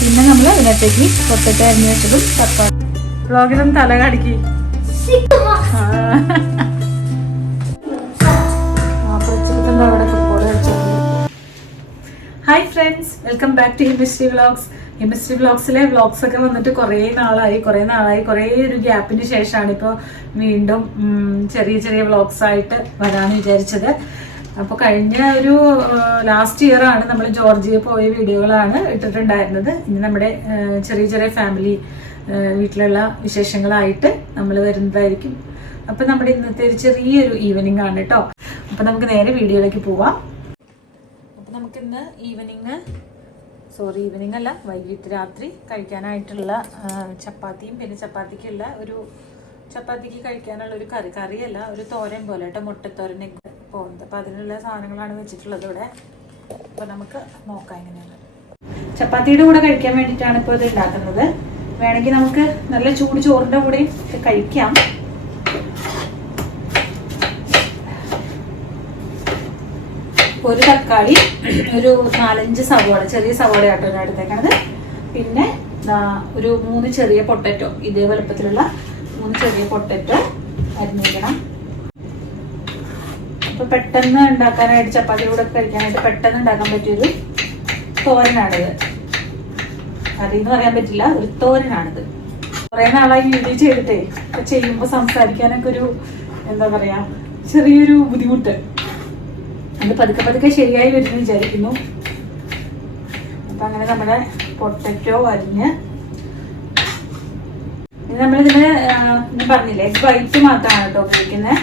പിന്നെ നമ്മൾ അതിനകത്തേക്ക് പൊട്ടറ്റ അരിഞ്ഞ് വെച്ചതും തക്കാളി. ബ്ലോഗിലും തല കടിക്കി. Hi friends welcome back to Himistry vlogs Himistry വ്ളോഗ്സിലെ vlogs ഒക്കെ വന്നിട്ട് കുറേ നാളായി കുറേ നാളായി കുറേ ഒരു ഗ്യാപ്പിന് ശേഷമാണ് ഇപ്പോൾ വീണ്ടും ചെറിയ ചെറിയ വ്ളോഗ്സ് ആയിട്ട് വരാമെന്ന് വിചാരിച്ചത്. അപ്പോൾ കഴിഞ്ഞ ഒരു ലാസ്റ്റ് ഇയർ ആണ് നമ്മൾ ജോർജിയ പോയ വീഡിയോകളാണ് ഇട്ടിട്ടുണ്ടായിരുന്നത്. ഇനി നമ്മുടെ ചെറിയ ചെറിയ ഫാമിലി വീട്ടിലുള്ള വിശേഷങ്ങളായിട്ട് നമ്മൾ വരുന്നതായിരിക്കും. അപ്പോൾ നമ്മുടെ ഇന്നത്തെ ഒരു ചെറിയൊരു ഈവനിങ് ആണ് കേട്ടോ അപ്പോൾ നമുക്ക് നേരെ വീഡിയോയിലേക്ക് പോവാം. അപ്പൊ നമുക്ക് ഇന്ന് ഈവനിങ് സോറി ഈവനിങ് അല്ല വൈകിട്ട് രാത്രി കഴിക്കാനായിട്ടുള്ള ചപ്പാത്തിയും പിന്നെ ചപ്പാത്തിക്കുള്ള ഒരു ചപ്പാത്തിക്ക് കഴിക്കാനുള്ള ഒരു കറി കറിയല്ല ഒരു തോരൻ പോലെ കേട്ടോ മുട്ടത്തോരൻ പോകുന്നത്. അപ്പൊ അതിനുള്ള സാധനങ്ങളാണ് വെച്ചിട്ടുള്ളത് ഇവിടെ. അപ്പൊ നമുക്ക് നോക്കാം എങ്ങനെയാണ്. ചപ്പാത്തിയുടെ കൂടെ കഴിക്കാൻ വേണ്ടിയിട്ടാണ് ഇപ്പോൾ ഇത് ഉണ്ടാക്കുന്നത്. വേണമെങ്കിൽ നമുക്ക് നല്ല ചൂട് ചോറിന്റെ കൂടെ കഴിക്കാം. ഒരു തക്കാളി ഒരു നാലഞ്ച് സവോള ചെറിയ സവോള ആട്ടോ എടുത്തേക്കണത്. പിന്നെ ഒരു മൂന്ന് ചെറിയ പൊട്ടറ്റോ ഇതേ വലുപ്പത്തിലുള്ള മൂന്ന് ചെറിയ പൊട്ടറ്റോ അരിഞ്ഞിരിക്കണം. പെട്ടെന്ന് ഉണ്ടാക്കാനായിട്ട് ചപ്പാത്തിയുടെ കൂടെ കഴിക്കാനായിട്ട് പെട്ടെന്ന് ഉണ്ടാക്കാൻ പറ്റിയൊരു തോരനാണിത്. കറി എന്ന് പറയാൻ പറ്റില്ല ഒരു തോരനാണിത്. കുറെ നാളായി വീഡിയോ ചെയ്തിട്ടേ ഇപ്പൊ ചെയ്യുമ്പോ സംസാരിക്കാനൊക്കെ ഒരു എന്താ പറയാ ചെറിയൊരു ബുദ്ധിമുട്ട്. അത് പതുക്കെ പതുക്കെ ശരിയായി വരുമെന്ന് വിചാരിക്കുന്നു. അപ്പൊ അങ്ങനെ നമ്മുടെ പൊട്ടറ്റോ അരിഞ്ഞ് നമ്മളിതിന് പറഞ്ഞില്ലേ എഗ് വൈറ്റ് മാത്രമാണ് കേട്ടോ ഉപയോഗിക്കുന്നത്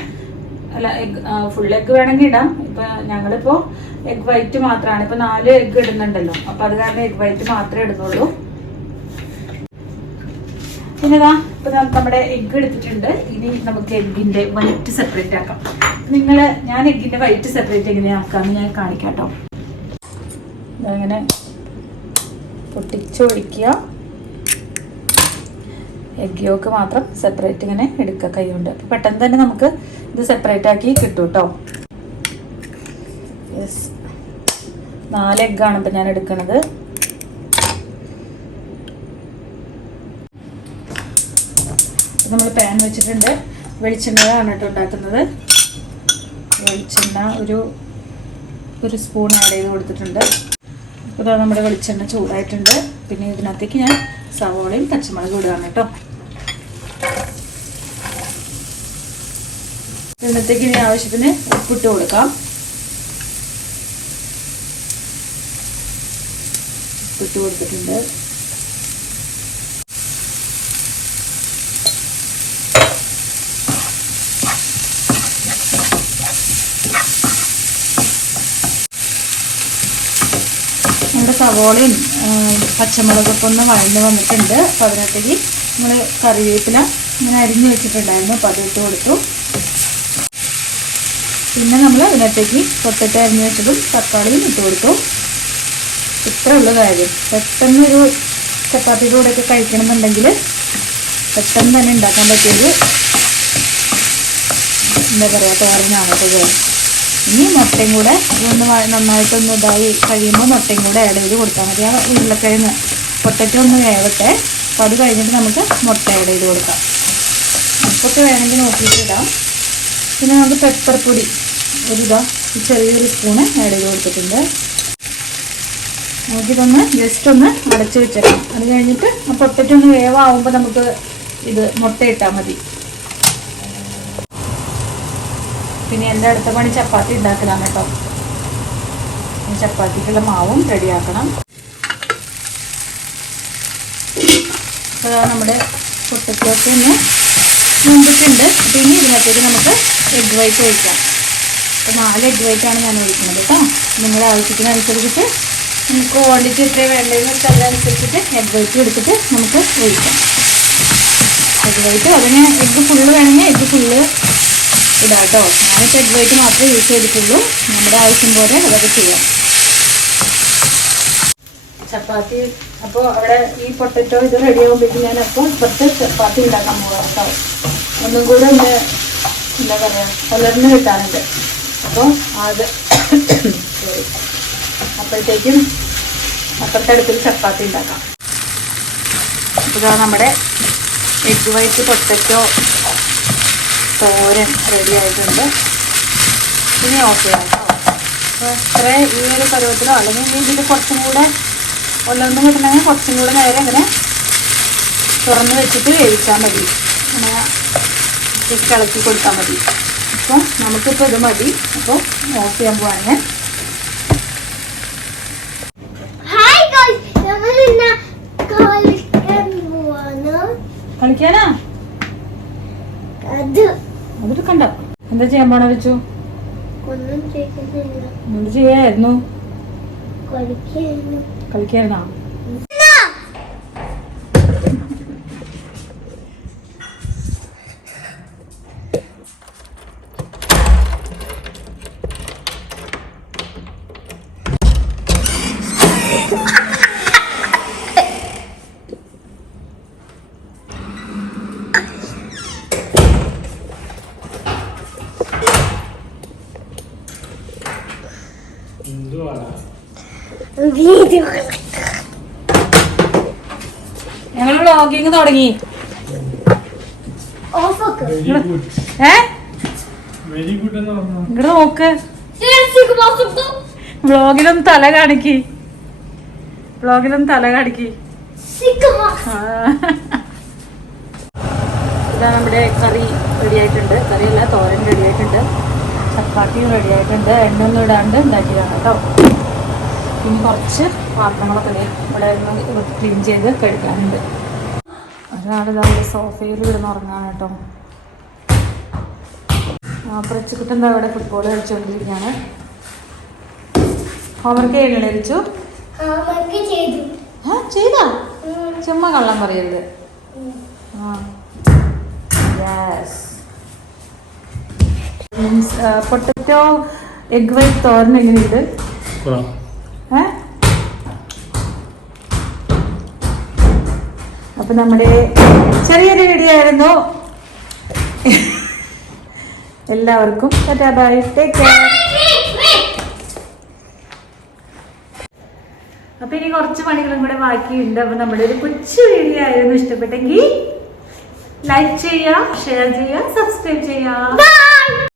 അല്ല എഗ് ഫുൾ എഗ് വേണമെങ്കിൽ ഇടാം. ഇപ്പൊ ഞങ്ങളിപ്പോ എഗ് വൈറ്റ് മാത്രമാണ് ഇപ്പൊ നാല് എഗ് ഇടുന്നുണ്ടല്ലോ. അപ്പൊ അത് കാരണം എഗ് വൈറ്റ് മാത്രമേ ഇടുന്നുള്ളൂ. പിന്നെ ഇതാ ഇപ്പൊ നമ്മുടെ എഗ് എടുത്തിട്ടുണ്ട്. ഇനി നമുക്ക് എഗ്ഗിന്റെ വൈറ്റ് സെപ്പറേറ്റ് ആക്കാം. നിങ്ങൾ ഞാൻ എഗ്ഗിന്റെ വൈറ്റ് സെപ്പറേറ്റ് എങ്ങനെയാ ആക്കാന്ന് ഞാൻ കാണിക്കാം കേട്ടോ അങ്ങനെ പൊട്ടിച്ചൊഴിക്കുക. എഗ് യോക്ക് മാത്രം സെപ്പറേറ്റ് ഇങ്ങനെ എടുക്കുക കൈ കൊണ്ട്. പെട്ടെന്ന് തന്നെ നമുക്ക് ഇത് സെപ്പറേറ്റ് ആക്കി കിട്ടും കേട്ടോ യെസ് നാല് എഗ്ഗാണ് ഇപ്പൊ ഞാൻ എടുക്കുന്നത് നമ്മൾ പാൻ വെച്ചിട്ടുണ്ട്. വെളിച്ചെണ്ണയാണ് കേട്ടോ ഉണ്ടാക്കുന്നത്. വെളിച്ചെണ്ണ ഒരു ഒരു സ്പൂൺ ആഡ് ചെയ്ത് കൊടുത്തിട്ടുണ്ട്. ഇപ്പോൾ നമ്മുടെ വെളിച്ചെണ്ണ ചൂടായിട്ടുണ്ട്. പിന്നെ ഇതിനകത്തേക്ക് ഞാൻ സവോളയും പച്ചമുളകും ഇടുകയാണ് കേട്ടോ. ഇതിനകത്തേക്ക് ഇനി ആവശ്യത്തിന് ഉപ്പിട്ട് കൊടുക്കാം. ഉപ്പിട്ട് കൊടുത്തിട്ടുണ്ട്. നമ്മുടെ സവോളയും പച്ചമുളകൊക്കെ ഒന്ന് വഴന്ന് വന്നിട്ടുണ്ട്. അപ്പോൾ അതിനകത്തേക്ക് നമ്മൾ കറിവേപ്പില ഇങ്ങനെ അരിഞ്ഞ് വെച്ചിട്ടുണ്ടായിരുന്നു. അപ്പോൾ അത് ഇട്ട് കൊടുത്തു. പിന്നെ നമ്മൾ അതിനകത്തേക്ക് പൊട്ടറ്റ അരിഞ്ഞ് വെച്ചതും തക്കാളിയും ഇട്ട് കൊടുത്തു. ഇത്ര ഉള്ള കാര്യം. പെട്ടെന്നൊരു ചപ്പാത്തിയുടെ കൂടെയൊക്കെ കഴിക്കണമെന്നുണ്ടെങ്കിൽ പെട്ടെന്ന് തന്നെ ഉണ്ടാക്കാൻ പറ്റിയൊരു എന്താ പറയുക തോരനാണ്. ഇനി മുട്ടയും കൂടെ വ- നന്നായിട്ടൊന്ന് ഇതായി കഴിയുമ്പോൾ മുട്ടയും കൂടെ ആഡ് ചെയ്ത് കൊടുത്താൽ മതി. ആ ഉരുളക്കിഴങ്ങ് പൊട്ടറ്റ ഒന്ന് വേവട്ടെ. അപ്പോൾ അത് കഴിഞ്ഞിട്ട് നമുക്ക് മുട്ട ആഡ് ചെയ്ത് കൊടുക്കാം. ഉപ്പൊക്കെ വേണമെങ്കിൽ നോക്കിയിട്ട് ഇടാം. പിന്നെ നമുക്ക് പെപ്പർ പൊടി ഒരു ഇതാ ഈ ചെറിയൊരു സ്പൂണ് ആഡ് ചെയ്ത് കൊടുത്തിട്ടുണ്ട്. നമുക്കിതൊന്ന് ജസ്റ്റ് ഒന്ന് അടച്ചു വെച്ചേക്കാം. അത് കഴിഞ്ഞിട്ട് ആ പൊട്ടറ്റൊന്ന് വേവാകുമ്പോൾ നമുക്ക് ഇത് മുട്ടയിട്ടാൽ മതി. പിന്നെ എന്റെ അടുത്ത പണി ചപ്പാത്തി ഉണ്ടാക്കലാണ് കേട്ടോ. ചപ്പാത്തിക്കുള്ള മാവും റെഡിയാക്കണം അപ്പോൾ നമ്മുടെ പൊട്ടറ്റോക്ക് ഒന്ന് മുമ്പിട്ടുണ്ട് പിന്നെ ഇതിനകത്തേക്ക് നമുക്ക് എഗ് വൈറ്റ് ഒഴിക്കാം. അപ്പോൾ നാല് എഗ് വൈറ്റാണ് ഞാൻ ഒഴിക്കുന്നത് കേട്ടോ നിങ്ങളുടെ ആവശ്യത്തിനനുസരിച്ചിട്ട് നമുക്ക് ക്വാണ്ടിറ്റി എത്രയാണ് വേണ്ടതെന്ന് വെച്ചാൽ അതിനനുസരിച്ചിട്ട് എഗ് വൈറ്റ് എടുത്തിട്ട് നമുക്ക് ഒഴിക്കാം. എഗ് വൈറ്റ് അതിന് എഗ്ഗ് ഫുള്ള് വേണമെങ്കിൽ എഗ്ഗ് ഫുള്ള് ഇടാം കേട്ടോ ഞാനിപ്പോൾ എഗ് വൈറ്റ് മാത്രമേ യൂസ് ചെയ്തിട്ടുള്ളൂ. നമ്മുടെ ആവശ്യം പോലെ അതൊക്കെ ചെയ്യാം. ചപ്പാത്തി അപ്പോൾ അവിടെ ഈ പൊട്ടറ്റോ ഇത് റെഡി ആകുമ്പോഴേക്കും ഞാൻ അപ്പോൾ കുറച്ച് ചപ്പാത്തി ഉണ്ടാക്കാൻ പോകാം കേട്ടോ ഒന്നും കൂടെ ഒന്ന് എന്താ പറയുക കലർന്ന് കിട്ടാനുണ്ട് അപ്പോൾ അത്. അപ്പോഴത്തേക്കും അപ്പുറത്തെ അടുപ്പിൽ ചപ്പാത്തി ഉണ്ടാക്കാം. ഇതാ നമ്മുടെ എഗ് വൈറ്റ് പൊട്ടറ്റോ തോരൻ റെഡി ആയിട്ടുണ്ട്. ഇനി ഓഫ് ചെയ്യാം അപ്പോൾ ഇത്ര ഈ ഒരു പരുവത്തിലോ അല്ലെങ്കിൽ ഇതിൽ കുറച്ചും കൂടെ ഒന്നൊന്നും കിട്ടണമെങ്കിൽ കുറച്ചും കൂടെ നേരെ ഇങ്ങനെ തുറന്ന് വെച്ചിട്ട് വേവിച്ചാൽ മതി. ജസ്റ്റ് ഇളക്കി കൊടുത്താൽ മതി. അപ്പം നമുക്കിപ്പോൾ ഇത് മതി. അപ്പോൾ ഓഫ് ചെയ്യാൻ പോവാണ്. ഞാൻ കളിക്കാനാ? അതൊരു കണ്ടോ? എന്താ ചെയ്യാൻ പോണ വെച്ചു എന്ത് ചെയ്യായിരുന്നു കളിക്കായിരുന്നാ? ഞങ്ങൾ വ്ളോഗിങ് തുടങ്ങി. ഇവിടെ ആക്ക് വെരി ഗുഡ് ഏ? വെരി ഗുഡ് എന്ന് പറഞ്ഞു? ഇങ്ങോട്ട് നോക്ക്. വ്ളോഗിലൊന്ന് തല കാണിക്ക്. വ്ളോഗിലൊന്ന് തല ശരിക്കും ഇതാ നമ്മുടെ കറി റെഡിയായിട്ടുണ്ട്. കറിയല്ല തോരൻ റെഡിയായിട്ടുണ്ട്. ചപ്പാത്തിയും റെഡിയായിട്ടുണ്ട്. എണ്ണൊന്നും ഇടാണ്ട് ഉണ്ടാക്കിയതാണ് കേട്ടോ. ഇനി കുറച്ച് പാത്രങ്ങളൊക്കെ ഇവിടെ ക്ലീൻ ചെയ്ത് കഴുകാനുണ്ട്. ഇവിടെ സോഫയിൽ കിടന്ന് ഉറങ്ങാണ് കേട്ടോ. പ്രച്ചുക്കുട്ടൻ ഇവിടെ ഫുട്ബോൾ കളിച്ചുകൊണ്ടിരിക്കുകയാണ് ഹോംവർക്ക് അവർക്ക് ചെയ്തു. ആ ചെയ്താ? ചുമ്മ കള്ളം പറയരുത്. ആ. Yes means potato egg white തോരൻ എങ്ങനെയുണ്ട്? അപ്പൊ നമ്മുടെ ചെറിയൊരു വീഡിയോ ആയിരുന്നു. എല്ലാവർക്കും ബൈ ടേക്ക് കെയർ അപ്പൊ ഇനി കുറച്ച് പണികളും കൂടെ ബാക്കിയുണ്ട്. അപ്പൊ നമ്മുടെ ഒരു കൊച്ചു വീഡിയോ ആയിരുന്നു ഇഷ്ടപ്പെട്ടെങ്കിൽ ലൈക്ക് ചെയ്യുക ഷെയർ ചെയ്യുക സബ്സ്ക്രൈബ് ചെയ്യുക.